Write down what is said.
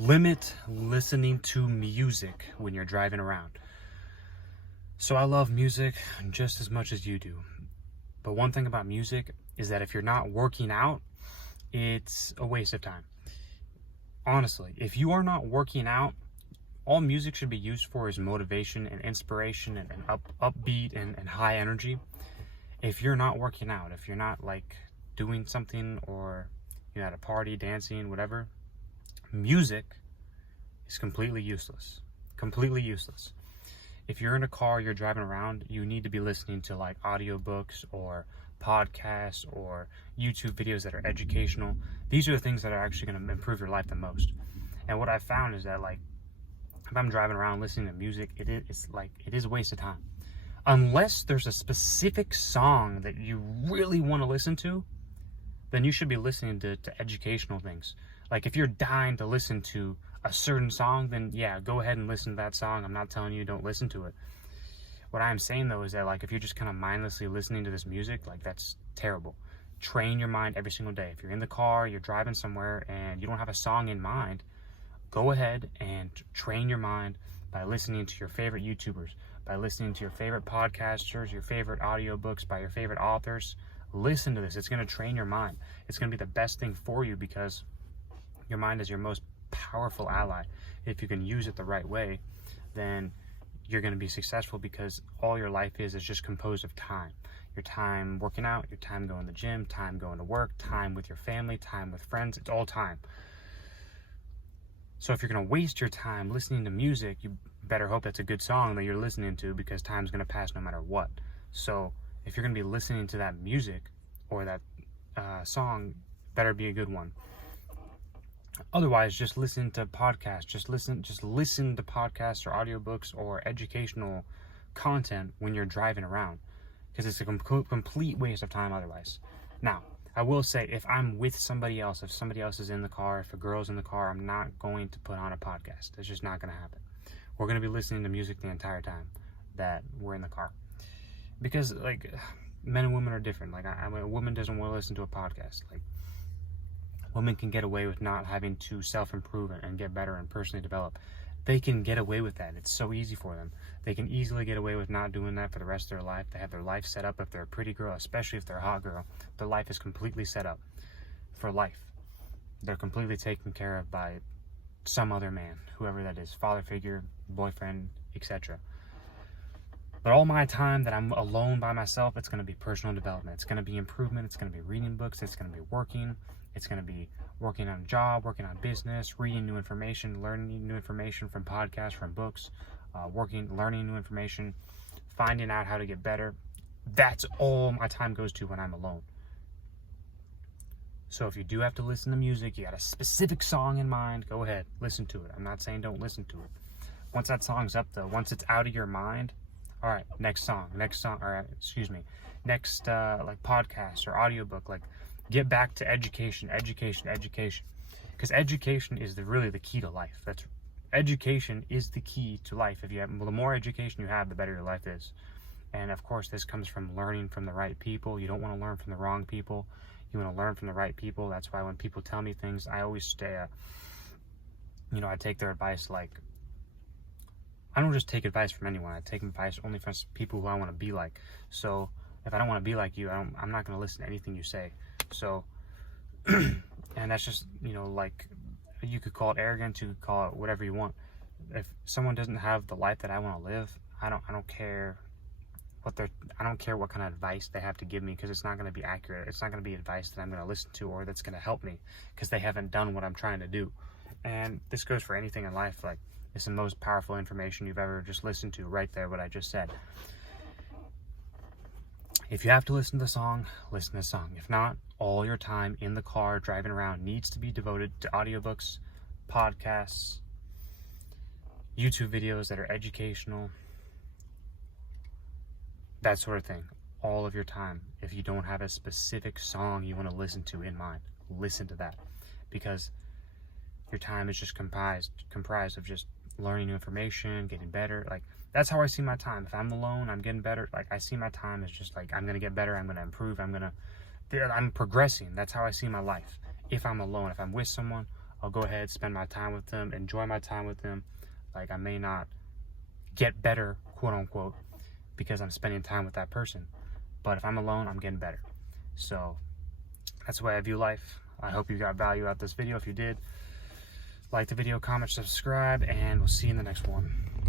Limit listening to music when you're driving around. So I love music just as much as you do. But one thing about music is that if you're not working out, it's a waste of time. Honestly, if you are not working out, all music should be used for is motivation and inspiration and upbeat and high energy. If you're not working out, if you're not like doing something or you're at a party, dancing, whatever, music is completely useless. Completely useless. If you're in a car, you're driving around, you need to be listening to like audiobooks or podcasts or YouTube videos that are educational. These are the things that are actually going to improve your life the most. And what I found is that like if I'm driving around listening to music, it is a waste of time. Unless there's a specific song that you really want to listen to, then you should be listening to educational things. Like if you're dying to listen to a certain song, then yeah, go ahead and listen to that song. I'm not telling you don't listen to it. What I'm saying though is that like if you're just kind of mindlessly listening to this music, like that's terrible. Train your mind every single day. If you're in the car, you're driving somewhere and you don't have a song in mind, go ahead and train your mind by listening to your favorite YouTubers, by listening to your favorite podcasters, your favorite audiobooks by your favorite authors. Listen to this. It's going to train your mind. It's going to be the best thing for you because your mind is your most powerful ally. If you can use it the right way, then you're going to be successful because all your life is just composed of time. Your time working out, your time going to the gym, time going to work, time with your family, time with friends. It's all time. So if you're going to waste your time listening to music, you better hope that's a good song that you're listening to because time's going to pass no matter what. So if you're going to be listening to that music or that song, better be a good one. Otherwise, just listen to podcasts. Just listen to podcasts or audiobooks or educational content when you're driving around because it's a complete waste of time otherwise. Now, I will say if I'm with somebody else, if somebody else is in the car, if a girl's in the car, I'm not going to put on a podcast. It's just not going to happen. We're going to be listening to music the entire time that we're in the car. Because like men and women are different. Like a woman doesn't want to listen to a podcast. Like women can get away with not having to self-improve and get better and personally develop. They can get away with that. It's so easy for them. They can easily get away with not doing that for the rest of their life. They have their life set up. If they're a pretty girl, especially if they're a hot girl, their life is completely set up for life. They're completely taken care of by some other man, whoever that is, father figure, boyfriend, etc. But all my time that I'm alone by myself, it's going to be personal development. It's going to be improvement. It's going to be reading books. It's going to be working. It's going to be working on a job, working on business, reading new information, learning new information from podcasts, from books, learning new information, finding out how to get better. That's all my time goes to when I'm alone. So if you do have to listen to music, you got a specific song in mind, go ahead, listen to it. I'm not saying don't listen to it. Once that song's up though, once it's out of your mind, all right, next like podcast or audiobook, like get back to education. Because education is really the key to life. Education is the key to life. The more education you have, the better your life is. And of course, this comes from learning from the right people. You don't want to learn from the wrong people. You want to learn from the right people. That's why when people tell me things, I always I take their advice. Like, I don't just take advice from anyone. I take advice only from people who I want to be like. So if I don't want to be like you, I'm not going to listen to anything you say. So, and that's just, like, you could call it arrogance, you could call it whatever you want. If someone doesn't have the life that I want to live, I don't care what kind of advice they have to give me, because it's not going to be accurate. It's not going to be advice that I'm going to listen to or that's going to help me, because they haven't done what I'm trying to do. And this goes for anything in life. Like, it's the most powerful information you've ever just listened to right there, what I just said. If you have to listen to the song, listen to the song. If not, all your time in the car driving around needs to be devoted to audiobooks, podcasts, YouTube videos that are educational, that sort of thing. All of your time. If you don't have a specific song you want to listen to in mind, listen to that, because your time is just comprised of just learning new information, getting better. Like, that's how I see my time. If I'm alone, I'm getting better. Like, I see my time as just like, I'm going to get better, I'm going to improve, I'm progressing. That's how I see my life. If I'm alone, if I'm with someone, I'll go ahead, spend my time with them, enjoy my time with them. Like, I may not get better, quote unquote, because I'm spending time with that person. But if I'm alone, I'm getting better. So that's the way I view life. I hope you got value out of this video. If you did, like the video, comment, subscribe, and we'll see you in the next one.